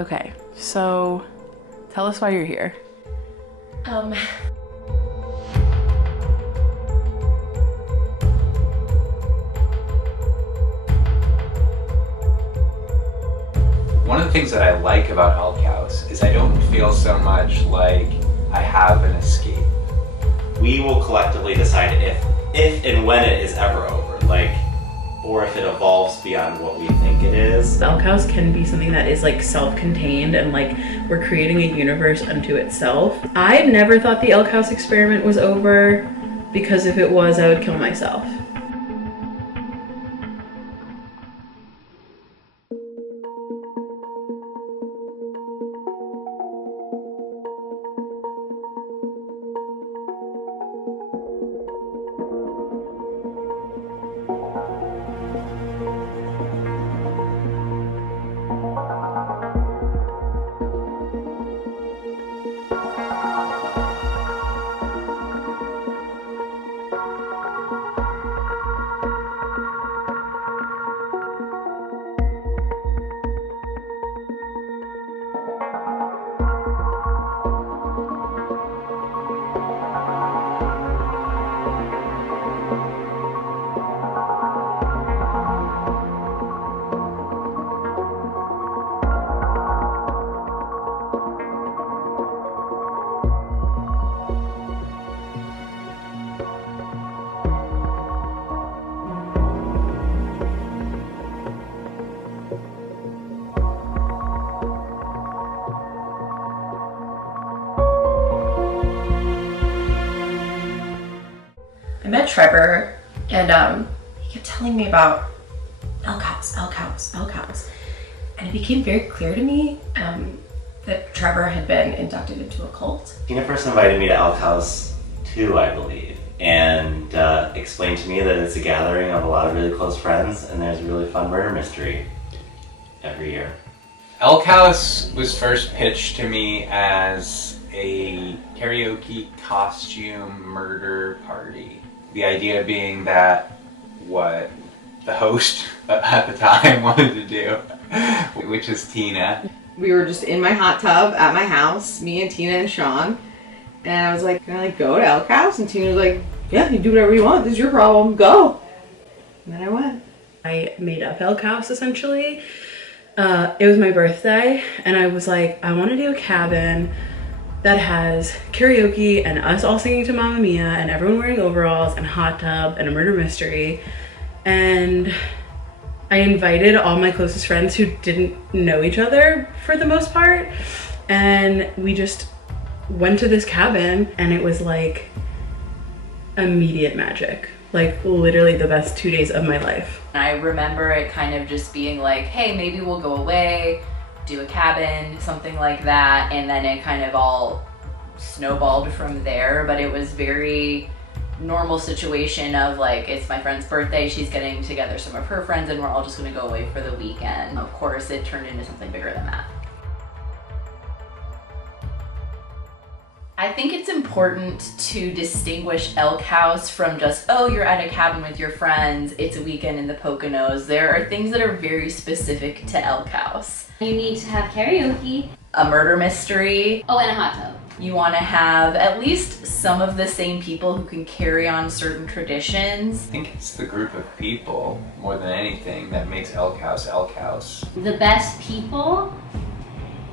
Okay, so tell us why you're here. One of the things that I like about Elkhouse is I don't feel so much like I have an escape. We will collectively decide if and when it is ever over, like, or if it evolves beyond what we think it is. Elkhouse can be something that is like self-contained and like we're creating a universe unto itself. I've never thought the Elkhouse experiment was over because if it was, I would kill myself. I met Trevor and he kept telling me about Elkhouse. And it became very clear to me that Trevor had been inducted into a cult. Tina first invited me to Elkhouse too, I believe, and explained to me that it's a gathering of a lot of really close friends and there's a really fun murder mystery every year. Elkhouse was first pitched to me as a karaoke costume murder party. The idea being that what the host at the time wanted to do, which is Tina. We were just in my hot tub at my house, me and Tina and Sean, and I was like, can I like go to Elkhouse? And Tina was like, yeah, you do whatever you want, this is your problem, go. And then I went. I made up Elkhouse essentially. It was my birthday and I was like, I want to do a cabin that has karaoke and us all singing to Mamma Mia and everyone wearing overalls and a hot tub and a murder mystery. And I invited all my closest friends who didn't know each other for the most part. And we just went to this cabin and it was like immediate magic. Like literally the best 2 days of my life. I remember it kind of just being like, hey, maybe we'll go away, do a cabin, something like that, and then it kind of all snowballed from there. But it was very normal situation of like, it's my friend's birthday, she's getting together some of her friends and we're all just gonna go away for the weekend. Of course, it turned into something bigger than that. I think it's important to distinguish Elkhouse from just, oh, you're at a cabin with your friends, it's a weekend in the Poconos. There are things that are very specific to Elkhouse. You need to have karaoke. A murder mystery. Oh, and a hot tub. You want to have at least some of the same people who can carry on certain traditions. I think it's the group of people, more than anything, that makes Elkhouse Elkhouse. The best people,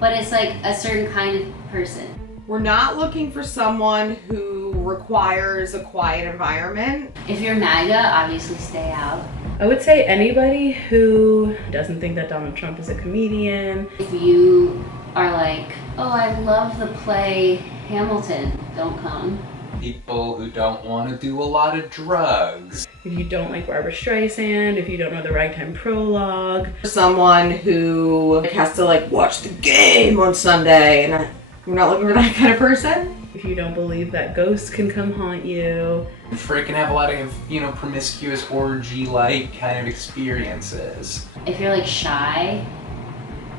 but it's like a certain kind of person. We're not looking for someone who requires a quiet environment. If you're MAGA, obviously stay out. I would say anybody who doesn't think that Donald Trump is a comedian. If you are like, oh, I love the play Hamilton, don't come. People who don't want to do a lot of drugs. If you don't like Barbara Streisand, if you don't know the Ragtime Prologue. Someone who has to like watch the game on Sunday, and we're not looking for that kind of person. If you don't believe that ghosts can come haunt you. Freaking have a lot of, promiscuous orgy-like kind of experiences. If you're like shy,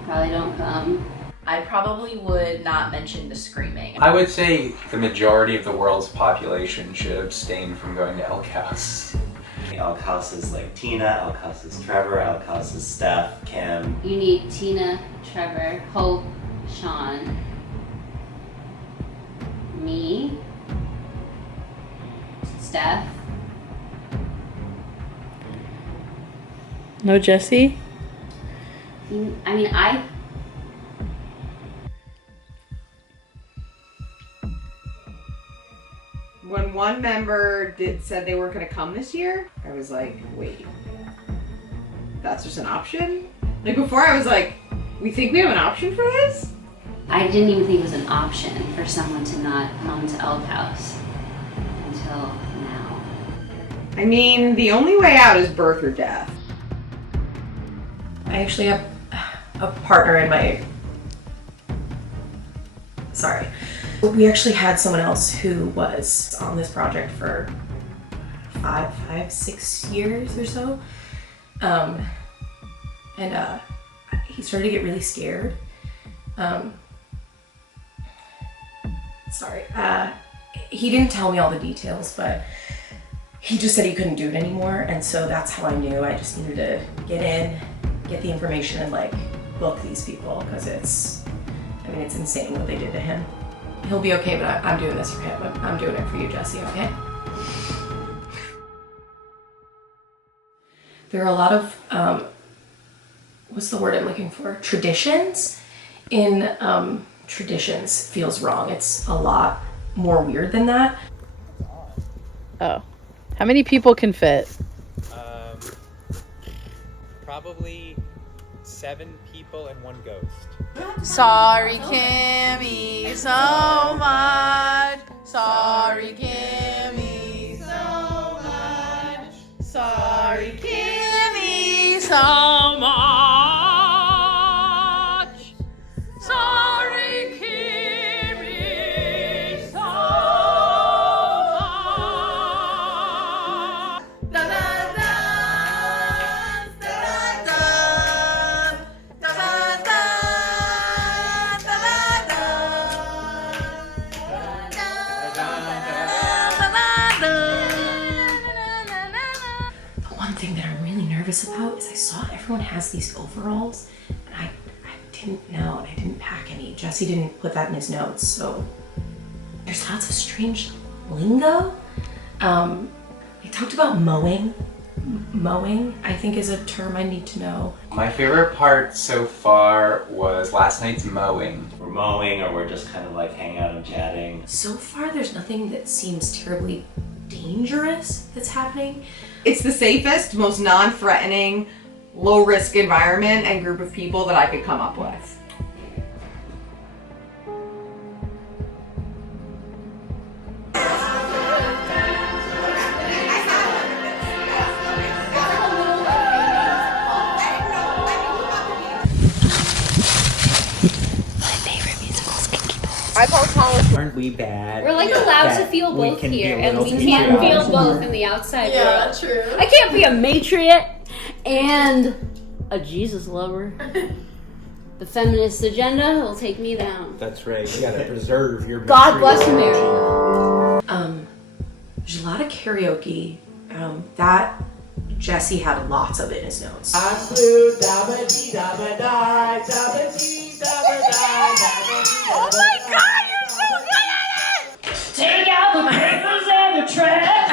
probably don't come. I probably would not mention the screaming. I would say the majority of the world's population should abstain from going to Elkhouse. Elkhouse is like Tina, Elkhouse is Trevor, Elkhouse is Steph, Kim. You need Tina, Trevor, Hope, Sean, me, Steph. No Jesse? I mean, I. When one member said they weren't going to come this year, I was like, wait, that's just an option? Like before I was like, we think we have an option for this? I didn't even think it was an option for someone to not come to Elkhouse until now. I mean, the only way out is birth or death. I actually have a partner in my. Sorry. We actually had someone else who was on this project for 6 years or so. He started to get really scared. He didn't tell me all the details, but he just said he couldn't do it anymore. And so that's how I knew I just needed to get in, get the information, and like book these people, because it's insane what they did to him. He'll be okay, but I'm doing this for him. I'm doing it for you, Jesse, okay? There are a lot of, what's the word I'm looking for? Traditions. Traditions feels wrong. It's a lot more weird than that. Oh. How many people can fit? Probably 7 people and 1 ghost. Sorry, Kimmy, so much. Sorry, Kimmy, so much. Sorry, Kimmy, so much. Sorry, Kimmy, so much. Da, da, da, da, da, da, da, da. The one thing that I'm really nervous about is I saw everyone has these overalls, and I didn't know, and I didn't pack any. Jesse didn't put that in his notes, so there's lots of strange lingo. They talked about mowing. Mowing, I think, is a term I need to know. My favorite part so far was last night's mowing. We're mowing or we're just kind of like hanging out and chatting. So far, there's nothing that seems terribly dangerous that's happening. It's the safest, most non-threatening, low-risk environment and group of people that I could come up with. Aren't we bad? We're like allowed to That feel we both can be here, a and little we can't feel patriotic. both in the outside world. True. I can't be a matriot and a Jesus lover. The feminist agenda will take me down. That's right. You gotta preserve your. God bless America. There's a lot of karaoke. That Jesse had lots of it in his notes. I flew dabba-dee dabba-die, dabba-dee dabba-die, dabba-dee dabba-die. Take out the papers and the trash,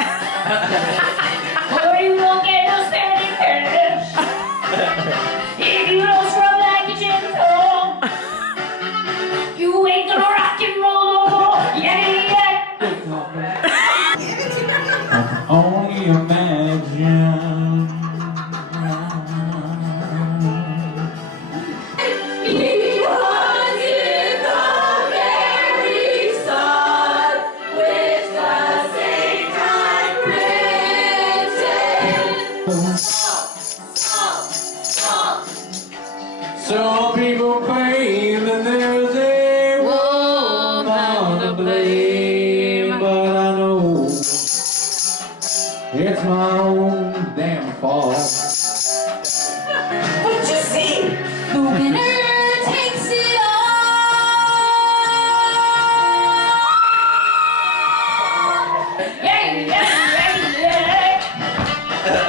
or you won't get no spending cash. If you don't scrub like a gym hole, you ain't gonna rock and roll no more. Yeah, I can only imagine. He was in the very sun, with the same time printed. Some people claim that there's a woman to blame, but I know it's my own damn fault. What you see? The winner takes it all. Yeah, yeah, yeah, yeah.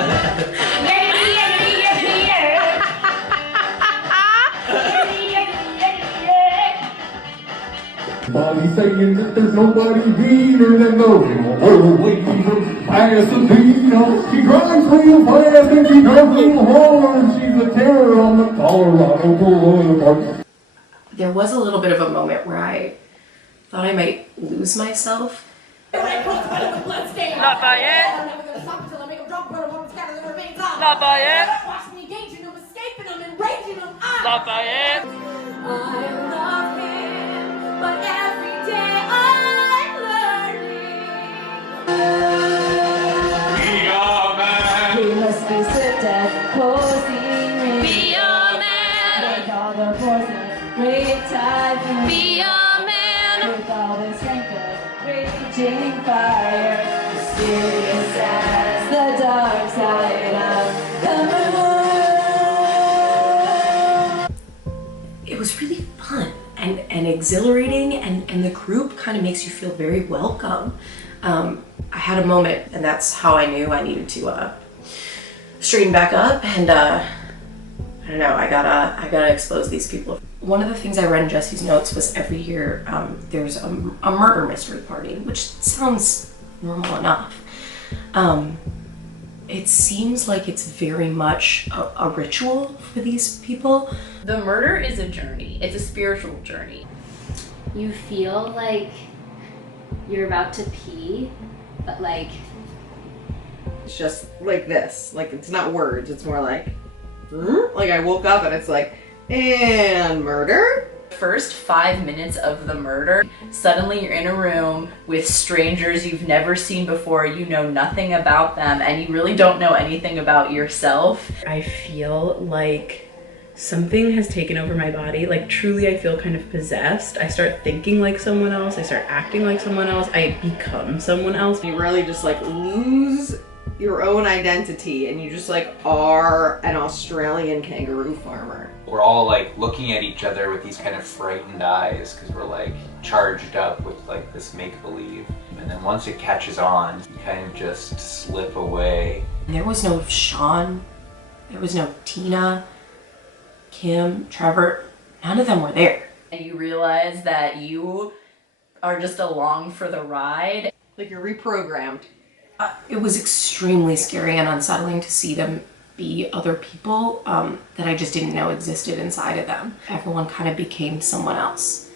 Everybody saying that there's nobody meaner than the real old lady from Pasadena. She drives real fast and she does real hard. She's a terror on the Colorado Boulevard. There was a little bit of a moment where I thought I might lose myself. Lafayette. Lafayette. Lafayette. I love him, but every day I'm learning. We are man. We must be so dead, posing. Be a man. With all the forces, great typhoon. Be a man. With all the strength of raging fire, mysterious as the dark side of the moon. It was really fun and exhilarating, and the group kind of makes you feel very welcome. I had a moment, and that's how I knew I needed to straighten back up, and I don't know, I gotta expose these people. One of the things I read in Jesse's notes was every year there's a murder mystery party, which sounds normal enough. It seems like it's very much a ritual for these people. The murder is a journey. It's a spiritual journey. You feel like you're about to pee, but like It's just like this. Like, it's not words. It's more like, like I woke up and it's like, and murder? First 5 minutes of the murder, suddenly you're in a room with strangers you've never seen before, you know nothing about them, and you really don't know anything about yourself. I feel like something has taken over my body. Like, truly, I feel kind of possessed. I start thinking like someone else. I start acting like someone else. I become someone else. You really just like lose your own identity and you just like are an Australian kangaroo farmer. We're all like looking at each other with these kind of frightened eyes because we're like charged up with like this make-believe. And then once it catches on, you kind of just slip away. There was no Sean, there was no Tina, Kim, Trevor, none of them were there. And you realize that you are just along for the ride. Like you're reprogrammed. It was extremely scary and unsettling to see them be other people that I just didn't know existed inside of them. Everyone kind of became someone else.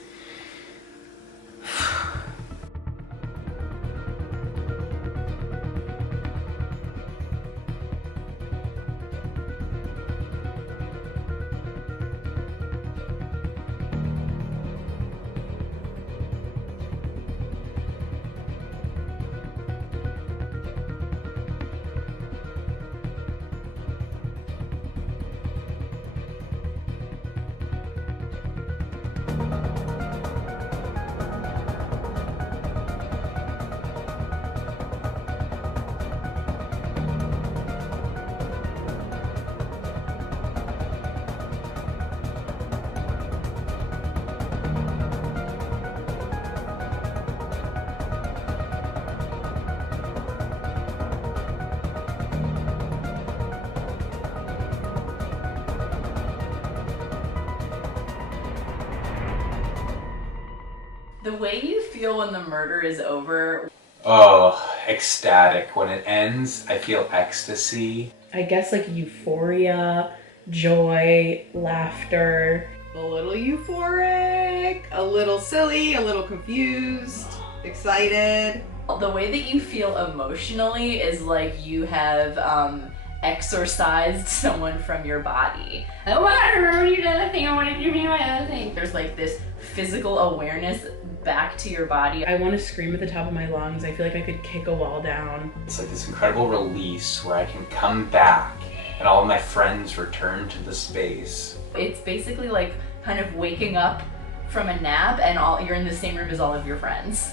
The way you feel when the murder is over. Oh, ecstatic. When it ends, I feel ecstasy. I guess like euphoria, joy, laughter. A little euphoric, a little silly, a little confused, excited. The way that you feel emotionally is like you have exorcised someone from your body. I want to remember you did the thing, I want to do my other thing. There's like this physical awareness back to your body. I want to scream at the top of my lungs. I feel like I could kick a wall down. It's like this incredible release where I can come back and all of my friends return to the space. It's basically like kind of waking up from a nap and you're in the same room as all of your friends.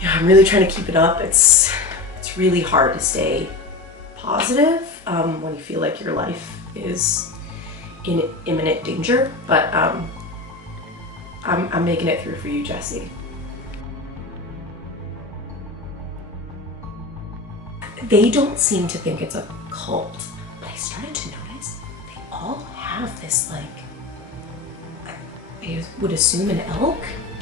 Yeah, I'm really trying to keep it up. It's really hard to stay positive when you feel like your life is in imminent danger, but I'm making it through for you, Jesse. They don't seem to think it's a cult, but I started to notice they all have this, like, I would assume an elk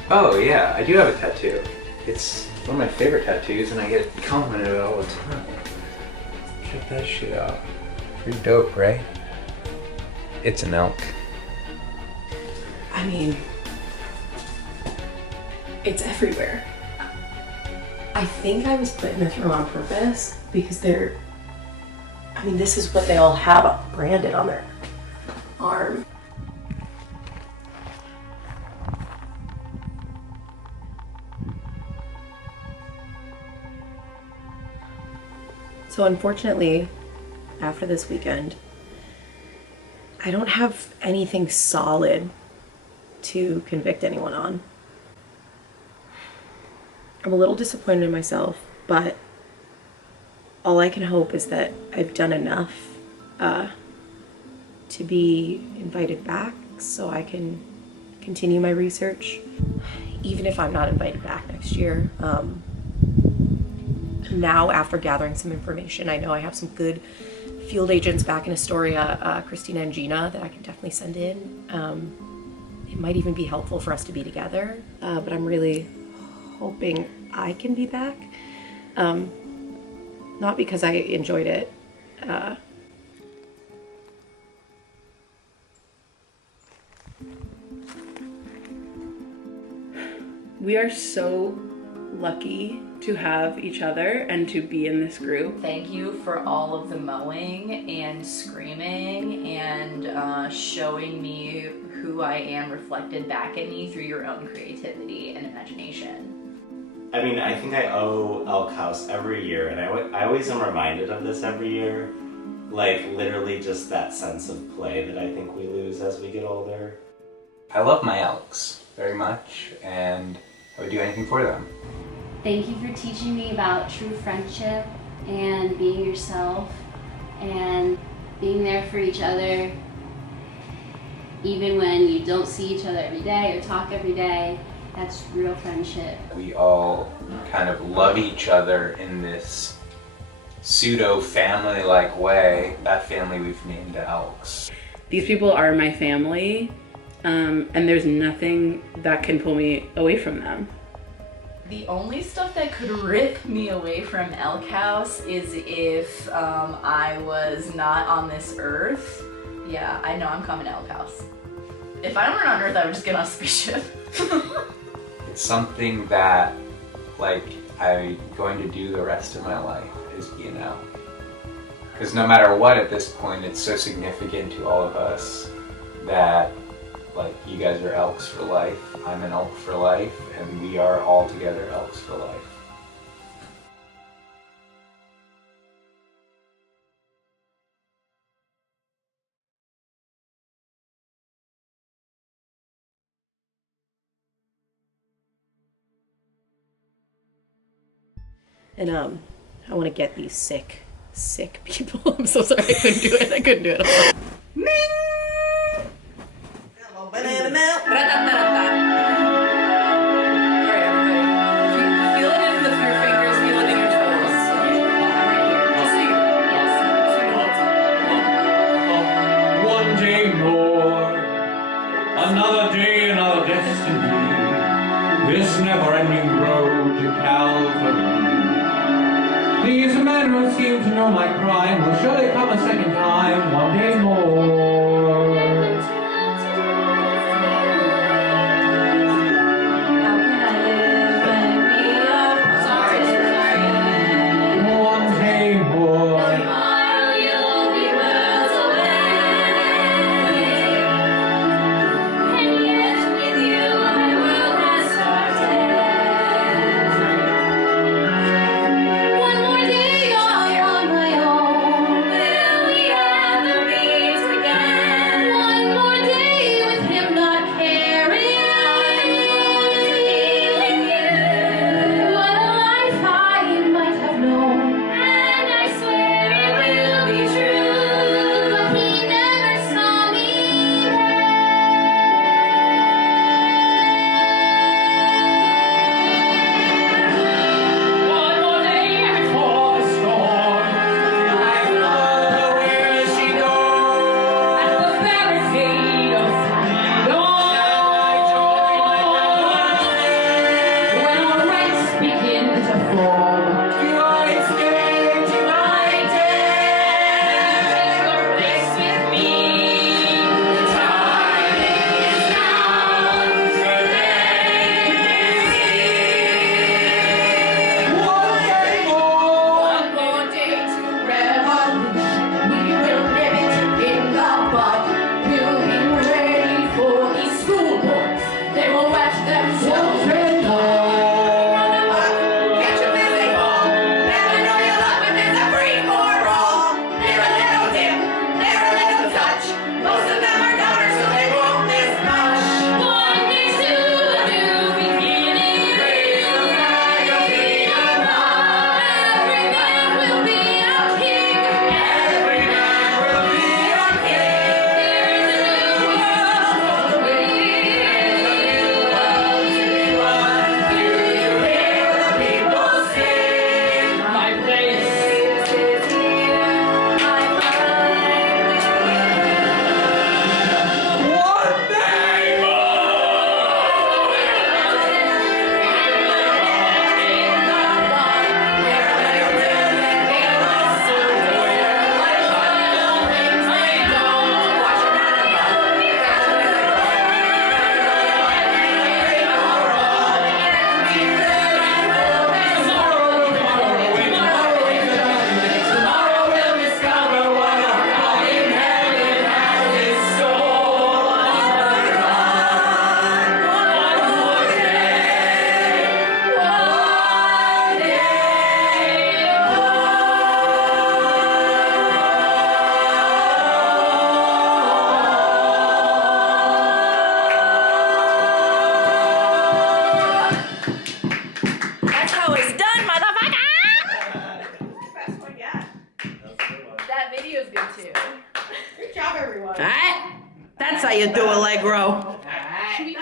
Oh yeah, I do have a tattoo. It's one of my favorite tattoos and I get complimented on it all the time. Check that shit out. Pretty dope, right? It's an elk. I mean, it's everywhere. I think I was put in this room on purpose because this is what they all have branded on their arm. So unfortunately, after this weekend, I don't have anything solid to convict anyone on. I'm a little disappointed in myself, but all I can hope is that I've done enough to be invited back so I can continue my research, even if I'm not invited back next year. Now, after gathering some information, I know I have some good field agents back in Astoria, Christina and Gina, that I can definitely send in. It might even be helpful for us to be together, but I'm really hoping I can be back. Not because I enjoyed it. We are so lucky to have each other and to be in this group. Thank you for all of the mowing and screaming and showing me who I am reflected back at me through your own creativity and imagination. I mean, I think I owe Elkhouse every year, and I always am reminded of this every year. Like, literally just that sense of play that I think we lose as we get older. I love my elks very much, and I would do anything for them. Thank you for teaching me about true friendship and being yourself and being there for each other even when you don't see each other every day or talk every day. That's real friendship. We all kind of love each other in this pseudo family-like way. That family we've named Elks. These people are my family, and there's nothing that can pull me away from them. The only stuff that could rip me away from Elkhouse is if I was not on this earth. Yeah, I know I'm coming to Elkhouse. If I weren't on Earth, I would just get on a spaceship. It's something that, like, I'm going to do the rest of my life is be an elk. Because no matter what at this point, it's so significant to all of us that, like, you guys are elks for life, I'm an elk for life, and we are all together elks for life. And I want to get these sick people. I'm so sorry, I couldn't do it. Banana milk. Feel it in your fingers, feel it in your toes. One day more, another day, another destiny. This never-ending road to Calvary. These men who seem to know my crime will surely come a second time, one day more. One day more. One more day all on my own. that video's good too. Good job, everyone. Alright? That's how you do a leg row. Should we